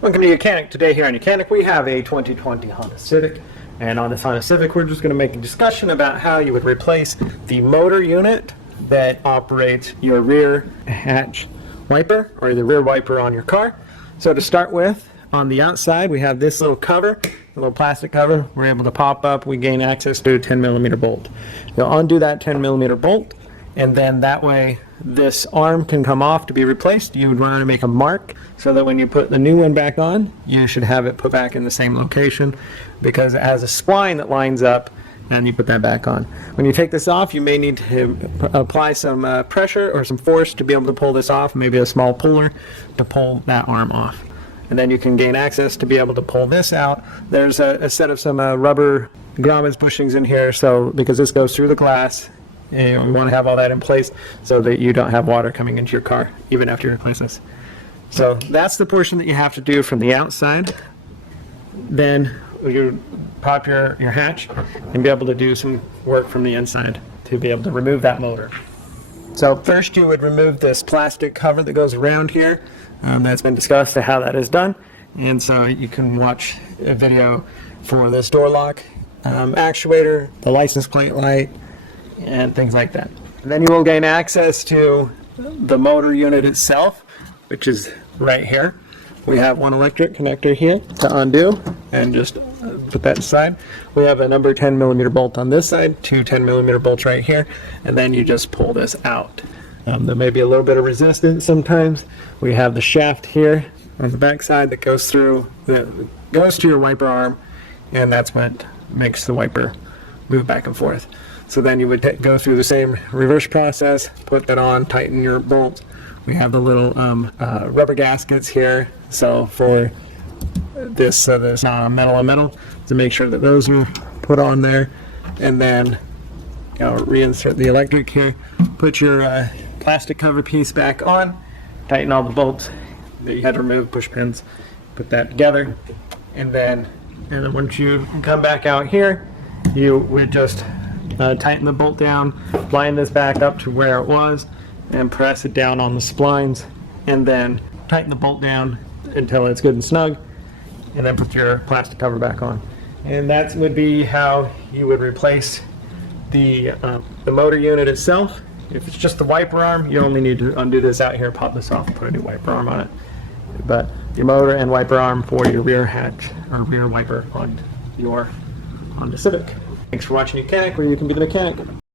Welcome to YOUCANIC. Today here on YOUCANIC we have a 2020 Honda Civic, and on this Honda Civic we're just going to make a discussion about how you would replace the motor unit that operates your rear hatch wiper or the rear wiper on your car. So to start with, on the outside we have this little cover, a little plastic cover. We're able to pop up, we gain access to a 10mm bolt. You'll undo that 10mm bolt, and then that way this arm can come off to be replaced. You would want to make a mark so that when you put the new one back on, you should have it put back in the same location, because it has a spline that lines up and you put that back on. When you take this off, you may need to apply some pressure or some force to be able to pull this off, maybe a small puller to pull that arm off. And then you can gain access to be able to pull this out. There's a set of some rubber grommets bushings in here, so because this goes through the glass, and we want to have all that in place so that you don't have water coming into your car even after you replace this. So that's the portion that you have to do from the outside. Then you pop your hatch and be able to do some work from the inside to be able to remove that motor. So first you would remove this plastic cover that goes around here. That's been discussed to how that is done, and so you can watch a video for this door lock actuator, the license plate light, and things like that. And then you will gain access to the motor unit itself, which is right here. We have one electric connector here to undo and just put that aside. We have a number 10mm bolt on this side, two 10mm bolts right here, and then you just pull this out. There may be a little bit of resistance sometimes. We have the shaft here on the back side that goes through, goes to your wiper arm, and that's what makes the wiper move back and forth. So then you would go through the same reverse process, put that on, tighten your bolt. We have the little rubber gaskets here, so for this metal on metal, to make sure that those are put on there, and then reinsert the electric here, put your plastic cover piece back on, tighten all the bolts that you had to remove, push pins, put that together, and then once you come back out here, you would just tighten the bolt down, line this back up to where it was, and press it down on the splines, and then tighten the bolt down until it's good and snug, and then put your plastic cover back on. And that would be how you would replace the motor unit itself. If it's just the wiper arm, you only need to undo this out here, pop this off, and put a new wiper arm on it. But your motor and wiper arm for your rear hatch or rear wiper on your Honda Civic. Thanks for watching YOUCANIC, where you can be the mechanic.